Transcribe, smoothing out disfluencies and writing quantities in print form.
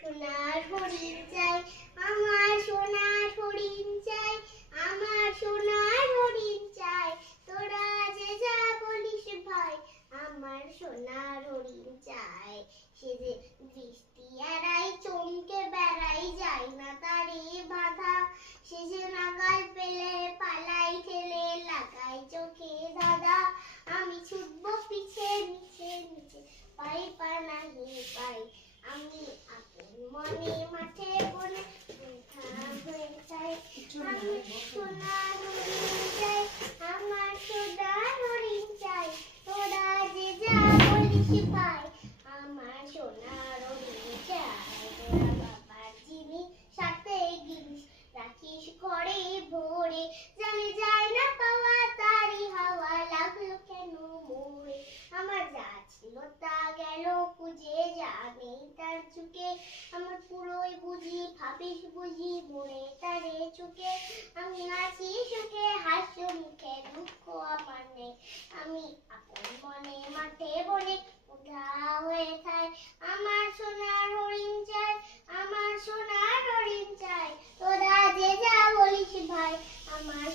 সোনার হরিণ চাই, আমার সোনার হরিণ চাই, আমার সোনার হরিণ চাই। তোরা যে যা বলিস ভাই, আমার সোনার হরিণ চাই। সে যে বৃষ্টি এড়াই, চমকে বেড়াই, যায় না তারে বাধা। সে যে নাগাল পেলে পালাই, ঠেলে লাগাই চোখে ধাঁধা। আমি ছুটবো পিছে নিচে নিচে, পাই পা নাহি পাই। আমি আপন মনে মাঠে বনে হয়ে যাই। আমি সোনার হরিণ চাই, আমার সোনার হরিণ চাই। তোরা যে যা বলিস ভাই, আমার সোনার হরিণ চাই। তোরা বাবার জিনিস সাথে জিনিস রাখিস ঘরে ভরে, জানে যায় না পাওয়া তারি হাওয়া, লাগলো কেন মোরে। আমার যা ছিল তা গেল খুঁজে, যা নেই তার চুকে। আমার পুরোই বুঝি ভাবিস বুঝি মরে তারে চুকে। আমি আছি সুখে হাস্য মুখে, দুঃখ আমার নেই। আমি আপন মনে মাঠে বনে উধাও হয়ে থাই। আমার সোনার হরিণ চাই, আমার সোনার হরিণ চাই। তোরা যে যা বলিস ভাই, আমার